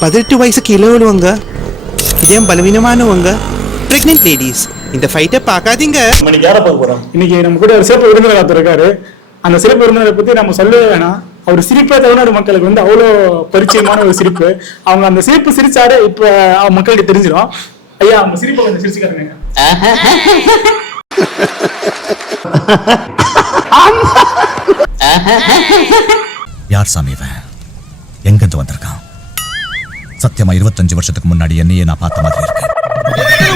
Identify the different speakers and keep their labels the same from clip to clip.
Speaker 1: பதினெட்டு வயசு கீழே உள்ளவங்க இதே பலவீனமானவங்க. பிரெக்னென்ட் லேடிஸ் இந்த ஃபைட்டை பார்க்காதீங்க.
Speaker 2: இன்னைக்கு யாரை பார்க்க போறோம்?
Speaker 3: இன்னைக்கு நம்ம கூட ஒரு சிறப்பு விருந்தினர் ஒருத்தர் இருக்காரு. அந்த சிறப்பு விருந்தினரை பத்தி நம்ம சொல்லவே வேணாம். அவர் சிரிப்பே தமிழ்நாடு மக்களுக்கு வந்து அவ்வளோ பரிச்சயமான ஒரு சிரிப்பு. அவங்க அந்த சிரிப்பு சிரிச்சாரு இப்ப அவங்க மக்களுக்கு தெரிஞ்சிடும். ஐயா அவங்க சிரிப்பை கொஞ்சம் சிரிச்சுக்காருங்க
Speaker 4: யார் சாமி இவன்? எங்கிருந்து வந்திருக்கான்? சத்தியமா இருபத்தஞ்சு வருஷத்துக்கு முன்னாடி என்னையே நான் பார்த்த மாதிரி இருக்கு.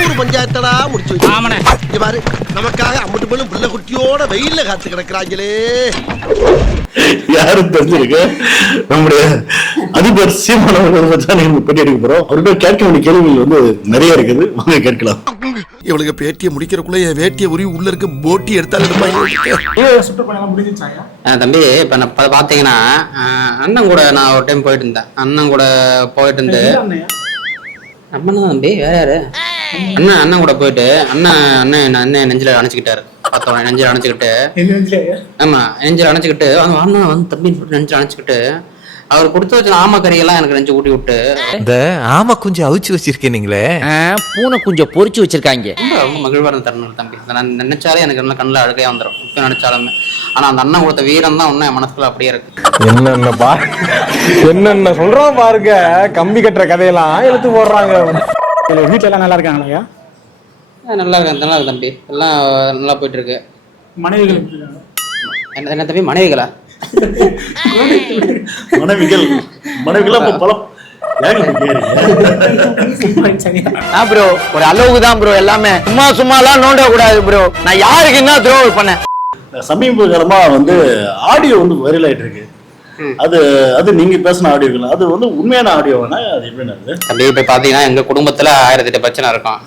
Speaker 5: ஒரு பஞ்சாயத்தடா முடிச்சு. இங்க பாரு நமக்காக அம்பட்டு போலும் புள்ள குட்டியோட வெயில்ல காத்து கிடக்குறாங்களே.
Speaker 2: யாரும் தெரிஞ்சிருக்கு? நம்முடைய அதிபர் சீமானவர்கள் வச்சா நீங்க பேட்டி எடுக்க போறோம். அவர்கிட்ட கேட்க வேண்டிய கேள்விகள் வந்து நிறைய இருக்குது. வாங்க கேட்கலாம்.
Speaker 5: இவளுக்கு பேட்டியை முடிக்கிறக்குள்ள என் வேட்டியை உருவி உள்ள இருக்க போட்டி எடுத்தாலும்
Speaker 6: தம்பி இப்ப நான் பாத்தீங்கன்னா அண்ணன் கூட நான் ஒரு டைம் போயிட்டு இருந்தேன் அண்ணன் கூட போயிட்டு இருந்து? நம்ம தான் தம்பி வேற யாரு? அண்ணன் அண்ணன் கூட போயிட்டு அண்ணன் அண்ணன் என்ன அண்ணன் நெஞ்சில அணைச்சிக்கிட்டாரு. பார்த்தோம் நெஞ்சில அணைச்சிக்கிட்டு.
Speaker 3: வீட்டுல?
Speaker 6: ஆமா நெஞ்சில அணைச்சிக்கிட்டு அவங்க அண்ணன் வந்து தம்பி நெஞ்சில அணைச்சிக்கிட்டு அவர் கொடுத்து வச்ச ஆமக்கறியெல்லாம் எனக்கு நெஞ்சு ஊட்டி விட்டு.
Speaker 1: இந்த ஆமா கொஞ்சம் அவிச்சு வச்சிருக்கீங்களே
Speaker 7: பூனை குஞ்சம் பொரிச்சு வச்சிருக்காங்க.
Speaker 6: ரொம்ப ரொம்ப மகிழ்வா இருந்த தருணம் தம்பி. நான் நினைச்சாலே எனக்கு நல்லா கண்ணில் அழுகையா வந்துடும் இப்போ நினைச்சாலுமே. ஆனா அந்த அண்ணன் கொடுத்த வீரம் தான் இன்னும் என் மனசுக்குள்ள அப்படியே இருக்கு.
Speaker 8: என்னென்ன பா என்னென்ன சொல்றான் பாருங்க. கம்பி கட்டுற கதையெல்லாம் எடுத்து போடுறாங்க.
Speaker 3: வீட்ல எல்லாம் நல்லா இருக்காங்களா
Speaker 6: நல்லா இருக்கு நல்லா இருக்கு தம்பி. எல்லாம் நல்லா போயிட்டு இருக்கு
Speaker 3: மனைவிகள்?
Speaker 6: என்ன என்ன தம்பி மனைவிகளா?
Speaker 2: மனைவிகள். மனைவிகள் கேக்குறீங்க?
Speaker 7: ப்ரோ ஒரு அளவுக்கு தான் ப்ரோ எல்லாமே. சும்மா சும்மாலாம் நோண்ட கூடாது ப்ரோ நான் யாருக்கு என்ன த்ரோ பண்ணேன்?
Speaker 2: சமீப காலமா வந்து ஆடியோ வந்து வைரல் ஆயிட்டு இருக்கு. அது அது நீங்க பேசின ஆடியோகள் அது வந்து உண்மையான ஆடியோவானா அது எப்படி
Speaker 6: தம்பி இப்ப பாத்தீங்கன்னா எங்க குடும்பத்துல ஆயிரத்தி எட்டு பிரச்சனை இருக்கும்.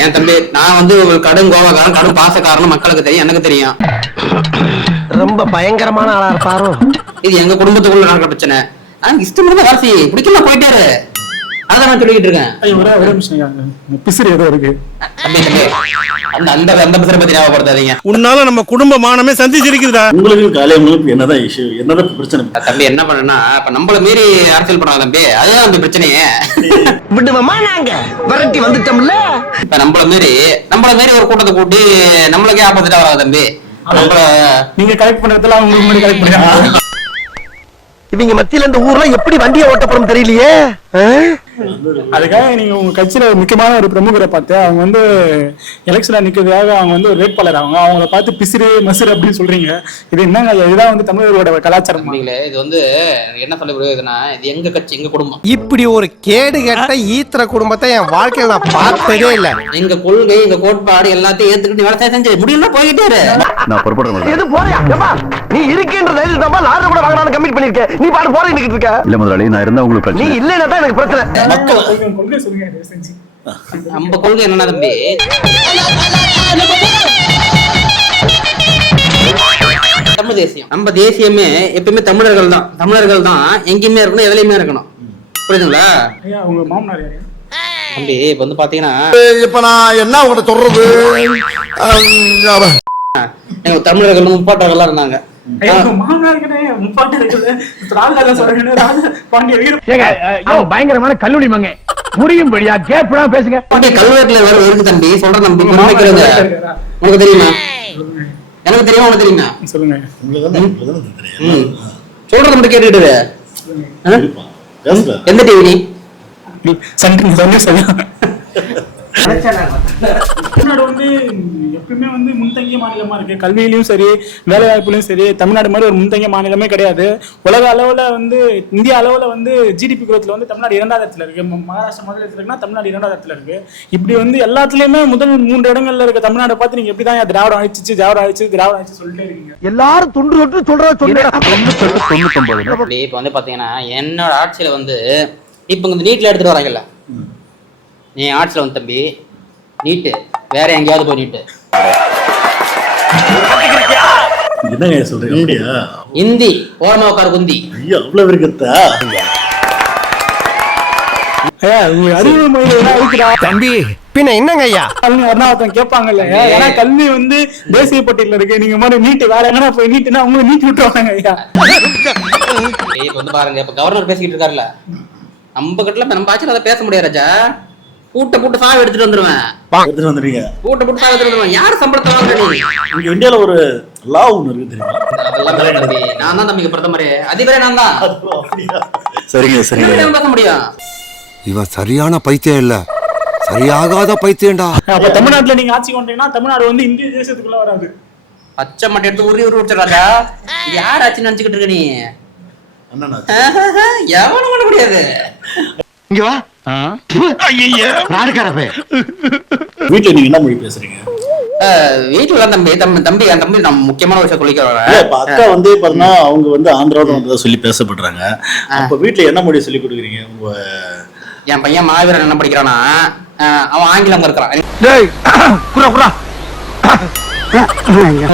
Speaker 6: ஏன் தம்பி நான் வந்து ஒரு கடும் கோபக்காரன் கடும் பாசக்காரன் மக்களுக்கு தெரியும் எனக்கு தெரியும்.
Speaker 5: ரொம்ப பயங்கரமான ஆளா இருப்பாரோ.
Speaker 6: இது எங்க குடும்பத்துக்குள்ள நடக்கிற பிரச்சனை. நான் இஷ்டம் இருந்தா வாசி பிடிக்கல போயிட்டாரு. அதான் நான் சொல்லிக்கிட்டு இருக்கேன்.
Speaker 3: ஐயா, ஒரே ஒரே நிமிஷம் ஐயா. இந்த பிசிறு ஏதோ இருக்கு.
Speaker 6: தம்பி தம்பி அந்த அந்த அந்த பிரச்சனை பத்தி ஞாபகப்படுத்தாதீங்க.
Speaker 9: உன்னால நம்ம குடும்ப மானமே சந்திச்சிருக்குதா
Speaker 2: உங்களுக்கு காலையவங்களுக்கு என்னதான் இஷ்யூ என்னதான் பிரச்சனை?
Speaker 6: தம்பி என்ன பண்ணனா இப்ப நம்மள மீறி அரசியல் பண்ணாங்க தம்பி. அதுதான் தம்பி பிரச்சனையே.
Speaker 5: விடுவோமா நாங்க? விரட்டி வந்துட்டோம்ல?
Speaker 6: இப்ப நம்மள மீறி நம்மள மீறி ஒரு கூட்டத்தை கூட்டி நம்மளுக்கே ஆப்போசிட்டா வராது தம்பி. நம்மள
Speaker 3: நீங்க கலெக்ட் பண்றதுல அவங்க முன்னாடி கலெக்ட் பண்ணுறாங்க
Speaker 5: இவங்க மத்தியில இந்த ஊர்ல எப்படி வண்டியை ஓட்ட போறோம் தெரியலையே?
Speaker 3: அதுக்காக நீங்க உங்க கட்சியில ஒரு முக்கியமான ஒரு பிரமுகரை பார்த்து அவங்க வந்து எலெக்ஷன்ல நிக்கிறதுக்காக அவங்க வந்து ஒரு வேட்பாளர் அவங்க அவங்கள பார்த்து பிசிறு மசிறு அப்படின்னு சொல்றீங்க. இது என்னங்க? இதுதான் வந்து தமிழர்களோட கலாச்சாரம்.
Speaker 6: இது வந்து என்ன சொல்ல முடியுதுன்னா இது எங்க கட்சி எங்க குடும்பம்.
Speaker 8: இப்படி ஒரு கேடு கெட்ட ஈத்திர குடும்பத்தை என் வாழ்க்கையில நான் பார்த்ததே இல்ல.
Speaker 6: எங்க கொள்கை எங்க கோட்பாடு எல்லாத்தையும் ஏத்துக்கிட்டு வேலை செய்ய செஞ்சு முடியல போய்கிட்டே இரு.
Speaker 2: நான் பொறுப்படுறேன்
Speaker 5: எது போறியா? நீ இருக்கின்ற தைரியம் தான் லாரி கூட வாங்கலாம்னு கமிட் பண்ணிருக்க நீ பாட்டு போற நிக்கிட்டு இருக்க.
Speaker 2: இல்ல முதலாளி நான் இருந்தா உங்களுக்கு
Speaker 5: நீ இல்லைன்னா தான் எனக்கு பிரச்சனை.
Speaker 3: மக்கள். கொள்கை சொல்லுங்க தயவு செஞ்சு.
Speaker 6: நம்ம கொள்கை என்னன்னா தம்பி? தமிழ் தேசியம். நம்ம தேசியமே எப்பயுமே தமிழர்கள் தான். தமிழர்கள் தான் எங்கேயுமே இருக்கணும் எதுலையுமே இருக்கணும். புரியுதுங்களா?
Speaker 3: உங்க மாமனார் யாரு?
Speaker 6: தம்பி இப்ப வந்து பாத்தீங்கன்னா
Speaker 5: இப்ப நான் என்ன உங்கள்ட்ட சொல்றது?
Speaker 6: எங்க தமிழர்கள் முப்பாட்டர்கள்லாம் இருந்தாங்க.
Speaker 8: பயங்கரமான கல்லூரி மங்க புரியும்படியா கேப்டா பேசுங்க.
Speaker 6: பாண்டிய கல்வெட்டுல வேற இருக்கு தம்பி உண்மைக்கிறது
Speaker 3: இருக்காரா?
Speaker 6: உனக்கு தெரியுமா? எனக்கு தெரியுமா உனக்கு தெரியுமா?
Speaker 3: சொல்லுங்க.
Speaker 6: சொல்றத மட்டும் கேட்டுட்டு?
Speaker 2: பேசுங்க.
Speaker 6: எந்த டிவி
Speaker 3: சன் தமிழ்நாடு வந்து எப்பயுமே வந்து முன்தங்கிய மாநிலமா இருக்கு. கல்வியிலயும் சரி வேலை வாய்ப்புலயும் சரி தமிழ்நாடு மாதிரி ஒரு முன்தங்கிய மாநிலமே கிடையாது. உலக அளவுல வந்து இந்திய அளவுல வந்து ஜிடிபி குரோத்ல வந்து தமிழ்நாடு இரண்டாவது இடத்துல இருக்கு. ம- மகாராஷ்டிரா முதல் இடத்துல இருக்குன்னா தமிழ்நாடு இரண்டாவது இடத்துல இருக்கு. இப்படி வந்து எல்லாத்துலயுமே முதல் மூன்று இடங்கள்ல இருக்க தமிழ்நாடு பார்த்து நீங்க எப்படி தான் திராவிடம் அழிச்சிச்சு திராவிடம் அழிச்சு திராவிடம் அழிச்சு சொல்லிட்டே இருக்கீங்க?
Speaker 5: எல்லாரும் துண்டு தொட்டு சொல்றத சொல்ல.
Speaker 6: அப்படி இப்போ வந்து பாத்தீங்கன்னா என்னோட ஆட்சியில வந்து இப்போ இந்த நீட்ல எடுத்துட்டு வராங்கல்ல. நீ ஆட்சியில வந்து தம்பி. நீட்டு. வேற எங்கேயாவது போய் நீட்டு.
Speaker 2: என்னங்க சொல்றீங்க? அப்படியா?
Speaker 6: இந்தி. ஓரமா உட்கார குந்தி.
Speaker 2: ஐயா அவ்வளவு இருக்கத்தா
Speaker 8: தம்பி பின்ன என்னங்க ஐயா?
Speaker 3: ஏன்னா கல்வி வந்து தேசிய பட்டியல இருக்கு. நீங்க மாதிரி நீட்டு வேற எங்கன்னா போய் நீட்டுனா உங்களை நீட்டி விட்டுருவாங்க ஐயா.
Speaker 6: வந்து பாருங்க இப்போ கவர்னர் பேசிக்கிட்டு இருக்காருல்ல. நம்ம கிட்ட நம்ம ஆட்சியில் அதை பேச முடியாது ராஜா. பூட்டை பூட்டு சாவி எடுத்துட்டு வந்துருவேன்.
Speaker 2: எடுத்துட்டு வந்துடுறீங்க
Speaker 6: பூட்டை பூட்டு சாவி எடுத்துட்டு வந்துருவேன். யார் சம்பளத்தை வாங்குற நீ?
Speaker 2: இங்க இந்தியால ஒரு லா ஒண்ணு இருக்கு தெரியுமா?
Speaker 6: நான் தான் தம்பிக்கு பிரதமரே அதிபரே நான் தான்?
Speaker 2: சரிங்க சரிங்க.
Speaker 6: பேச முடியும்?
Speaker 5: இவன் சரியான பைத்தியம் இல்ல. சரியாகாத பைத்தியம்டா.
Speaker 3: அப்ப தமிழ்நாட்டுல நீங்க ஆட்சி கொண்டீங்கன்னா தமிழ்நாடு வந்து இந்திய தேசத்துக்குள்ள வராது.
Speaker 6: பச்சை மட்டை எடுத்து உருவி உருவி வச்சிடறாங்க யார் ஆச்சு நினைச்சுக்கிட்டு இருக்க நீ?
Speaker 2: அண்ணா
Speaker 6: எவனும் பண்ண முடியாது.
Speaker 5: இங்க வா.
Speaker 2: வீட்டுல நீங்க என்ன மொழி பேசுறீங்க?
Speaker 6: வீட்டுல தம்பி தம்பி தம்பி என் தம்பி நான் முக்கியமான விஷயம் சொல்லிக்க வரேன்
Speaker 2: அக்கா வந்து பாருன்னா அவங்க வந்து ஆந்திராவில வந்ததா சொல்லி பேசப்படுறாங்க. அப்ப வீட்டுல என்ன மொழி சொல்லி கொடுக்குறீங்க? உங்க
Speaker 6: என் பையன் மாவீரன் என்ன படிக்கிறானா அவன் ஆங்கிலம் இருக்கிறான்.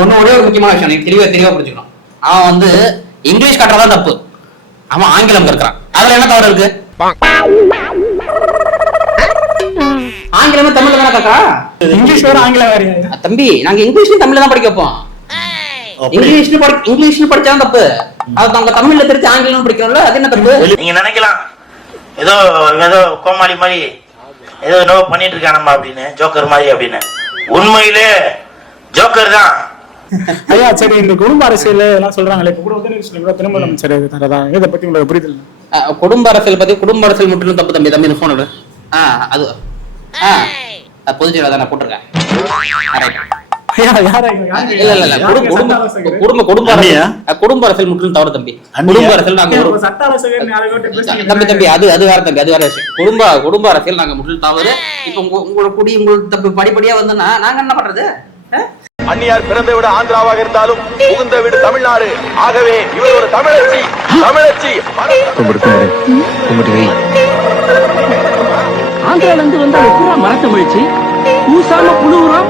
Speaker 6: ஒண்ணு ஒரே ஒரு முக்கியமான விஷயம் நீ தெளிவா தெளிவா புரிஞ்சுக்கணும். அவன் வந்து இங்கிலீஷ் கட்டுறதான் தப்பு. அவன் ஆங்கிலம் இருக்கிறான். அதுல என்ன தவறு இருக்கு? ஆங்கிலமே தமிழ்ல தானே கக்கா?
Speaker 3: இங்கிலீஷ் வேற ஆங்கிலம் வேற.
Speaker 6: தம்பி நாங்க இங்கிலீஷ்லயும் தமிழ்ல தான் படிக்க வைப்போம்.
Speaker 2: அப்படி.
Speaker 6: இங்கிலீஷ்னு படி இங்கிலீஷ்னு படிச்சாலும் தப்பு. அது அவங்க தமிழ்ல தெரிஞ்சு ஆங்கிலம் படிக்கணும்ல அது என்ன தப்பு?
Speaker 10: நீங்க நினைக்கலாம். ஏதோ ஏதோ கோமாளி மாதிரி ஏதோ என்னவோ பண்ணிட்டு இருக்கானம்மா அப்படின்னு ஜோக்கர் மாதிரி அப்படின்னு. உண்மையிலே ஜோக்கர் தான்.
Speaker 3: ஐயா சரி இந்த குடும்ப அரசியல் எல்லாம் சொல்றாங்களே இப்ப கூட உதயநிதி கூட திரும்ப அமைச்சர் தரதா? இதை பத்தி உங்களுக்கு புரிதல்
Speaker 6: குடும்ப அரசியல் பத்தி குடும்ப அரசியல் மட்டும் தப்பு தம்பி தம்பி இந்த போன் ஆ அது பொதுச்செயலாளர் தான் நான் போட்டிருக்கேன் குடும்ப? குடும்ப குடும்ப? அரசியல் முற்றிலும் தவறு தம்பி? குடும்ப அரசியல் நாங்க? தம்பி தம்பி அது அது வேற தம்பி அது வேற விஷயம். குடும்ப குடும்ப அரசியல் நாங்க முற்றிலும் தவறு. இப்ப உங்க உங்களோட குடி உங்களுக்கு தம்பி படிப்படியா வந்துன்னா நாங்க என்ன பண்றது?
Speaker 8: அந்நியார் பிறந்த வீடு ஆந்திராவாக இருந்தாலும் புகுந்த வீடு தமிழ்நாடு. ஆகவே இவர் ஒரு தமிழச்சி தமிழச்சி.
Speaker 7: ஆந்திரால இருந்து வந்தா எப்படா மரத்தை முழிச்சு பூசாம புழுவுறான்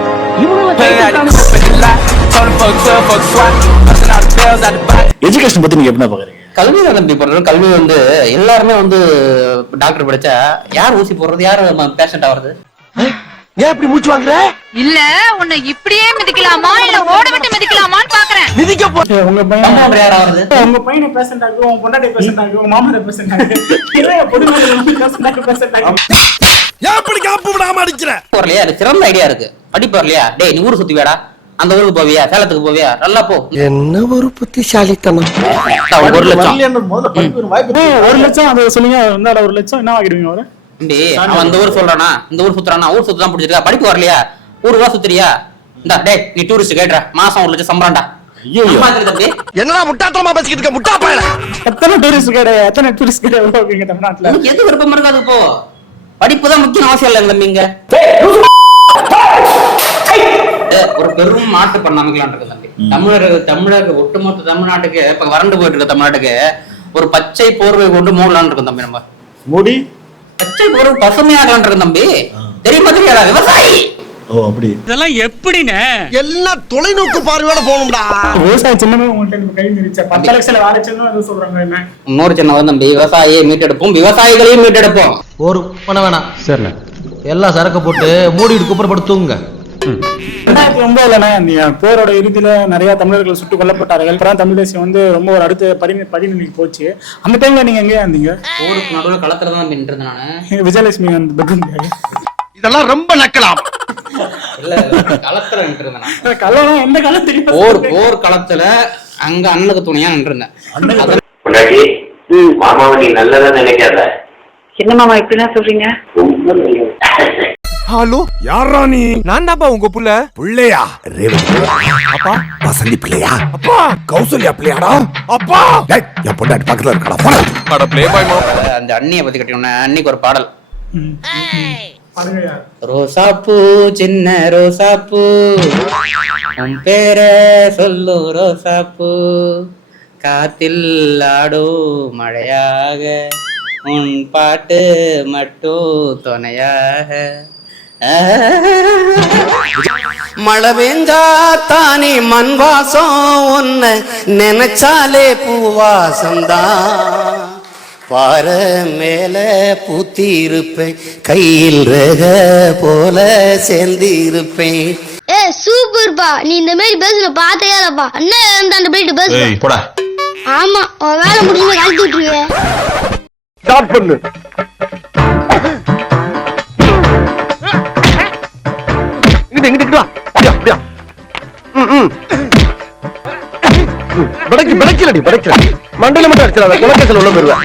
Speaker 2: எஜுகேஷன் பத்தி நீங்க என்ன பாக்குறீங்க?
Speaker 6: கல்வி தான் தம்பி போடுறது கல்வி வந்து எல்லாருமே வந்து டாக்டர் படிச்சா யார் ஊசி போடுறது யார் பேஷண்ட் ஆகுறது
Speaker 5: ஏன் இப்படி மூச்சு வாங்குற?
Speaker 11: இல்ல உன்னை இப்படியே மிதிக்கலாமா? இல்ல ஓட விட்டு மிதிக்கலாமான்னு பாக்குறேன்.
Speaker 5: மிதிக்க போ
Speaker 3: உங்க பையன்
Speaker 6: யார் ஆகுறது
Speaker 3: உங்க பையனை பேசண்ட் ஆகு உங்க பொண்டாட்டி பேசண்ட் ஆகு உங்க மாமனார் பேசண்ட் ஆகு. இல்ல பொதுமக்கள் பேசண்ட் ஆகு பேசண்ட் ஆகு.
Speaker 9: எப்படி காப்பு விடாம அடிக்கிற?
Speaker 6: வரலையா அது சிறந்த ஐடியா இருக்கு. படிப்பு வரலையா டேய் நீ ஊர் சுத்துவியாடா அந்த ஊருக்கு போவியா? சேலத்துக்கு போவியா? நல்லா போ.
Speaker 5: என்ன ஒரு புத்திசாலித்தனம்?
Speaker 6: ஒரு லட்சம்.
Speaker 3: ஒரு லட்சம். அது சொல்லுங்க. இருந்தாலும் ஒரு லட்சம். என்ன வாங்கிடுவீங்க அவரு?
Speaker 6: தம்பி அவன் அந்த ஊர் சொல்றானா? இந்த ஊர் சுத்துறானா? ஊர் சுத்ததான் பிடிச்சிருக்கா. படிப்பு வரலையா? ஊர் வா சுத்துறியா? இந்தா டேய் நீ டூரிஸ்ட் கேட்ற. மாசம் ஒரு லட்சம் சம்பளம்டா.
Speaker 2: ஐயோ.
Speaker 6: ஏமாத்துற தம்பி.
Speaker 5: என்னடா முட்டாத்தனமா பேசிக்கிட்டு இருக்க? முட்டா
Speaker 3: எத்தனை டூரிஸ்ட் கடை எத்தனை டூரிஸ்ட் கடை
Speaker 6: எது விருப்பம் இருக்கு அதுக்கு போ. படிப்பு தான் முக்கியம் அவசியம் இல்லை தம்பி இங்க. ஏய், ஒரு பெரும் மாட்டு பண்ண அமைக்கலாம் இருக்கு தம்பி தமிழர் தமிழர் ஒட்டுமொத்த தமிழ்நாட்டுக்கு இப்ப வறண்டு போயிட்டு இருக்க தமிழ்நாட்டுக்கு ஒரு பச்சை போர்வை கொண்டு மூடலாம்னு இருக்கும் தம்பி நம்ம.
Speaker 2: மூடி.
Speaker 6: பச்சை போர்வை பசுமையாகலாம்னு இருக்கும் தம்பி. தெரியுமா தெரியாதா? விவசாயி.
Speaker 2: ஓ அப்படி.
Speaker 9: இதெல்லாம் எப்படின்னு
Speaker 5: எல்லாம் தொலைநோக்கு பார்வையோட போகணும்டா.
Speaker 3: விவசாய சின்னமே உங்கள்ட்ட கை மிதிச்சா பத்து லட்சம் வேற லட்சம் சொல்றாங்க என்ன?
Speaker 6: இன்னொரு சின்ன தம்பி விவசாயியை மீட்டெடுப்போம் விவசாயிகளையும் மீட்டெடுப்போம்.
Speaker 7: ஒரு பண்ண வேணாம். சரிண்ணே. எல்லாம் சரக்கு போட்டு மூடிட்டு குப்புறப்படுத்துங்க
Speaker 3: ரெண்டாயிரத்தி ஒன்பதுலண்ணே அந்த போரோட இறுதியில நிறைய தமிழர்கள் சுட்டுக் கொல்லப்பட்டார்கள். அப்புறம் தமிழ் தேசியம் வந்து ரொம்ப ஒரு அடுத்த படி படிநிலைக்கு போச்சு. அந்த டைம்ல நீங்க எங்கேயா இருந்தீங்க?
Speaker 6: ஊருக்கு நடுவில் களத்துல தான் நின்று இருந்தேன் நானு.
Speaker 3: விஜயலட்சுமி அந்த பெட்ரூம்
Speaker 5: இதெல்லாம் ரொம்ப நக்கலாம்.
Speaker 6: போர் போர் களத்துல அங்க அண்ணனுக்கு துணையா நின்று இருந்தேன் அதான்
Speaker 10: பொண்டாட்டி மாமாவை நீ நல்லதா நினைக்காத.
Speaker 11: என்ன மாமா இப்படிலாம் சொல்றீங்க?
Speaker 8: ஹலோ யாரா நீ? நான் தான்ப்பா உங்க புள்ள.
Speaker 5: பிள்ளையா? அப்பா? வசந்தி பிள்ளையா?
Speaker 8: அப்பா! கௌசல்யா பிள்ளையாடா? அப்பா!
Speaker 5: டேய், என் பொண்டாட்டி பக்கத்துல இருக்கடா
Speaker 6: அந்த அண்ணியை பத்தி கட்டினோம்னா அன்னைக்கு ஒரு பாடல். ரோசாப்பூ சின்ன ரோசாப்பூ. உன் பேர சொல்லு ரோசாப்பூ. காத்தில் ஆடோ மழையாக உன் பாட்டு மட்டும் துணையாக. மழை பெஞ்சா தானே மண் வாசம் உன்னை நினைச்சாலே பூவாசம்தான். பாற மேல பூத்தி இருப்பேன் கையில் ரக போல சேர்ந்திருப்பேன்.
Speaker 11: ஏ சூப்பர்ப்பா நீ இந்த மாதிரி பேசுன பார்த்தே இல்லப்பா இந்த அந்த போயிட்டு பேசு ஏய்
Speaker 8: போடா.
Speaker 11: ஆமா வேலை முடிஞ்சு கழட்டி விட்டுருவே
Speaker 8: ஸ்டார்ட் பண்ணு.
Speaker 12: இங்கிட்டு இங்கிட்டு வா. அப்படியா ம் ம். படைக்கு படைக்கலடி படைக்கல மண்டையில மட்டும் அடிச்சிடாத. குலக்கேசல் உள்ள போயிருவேன்.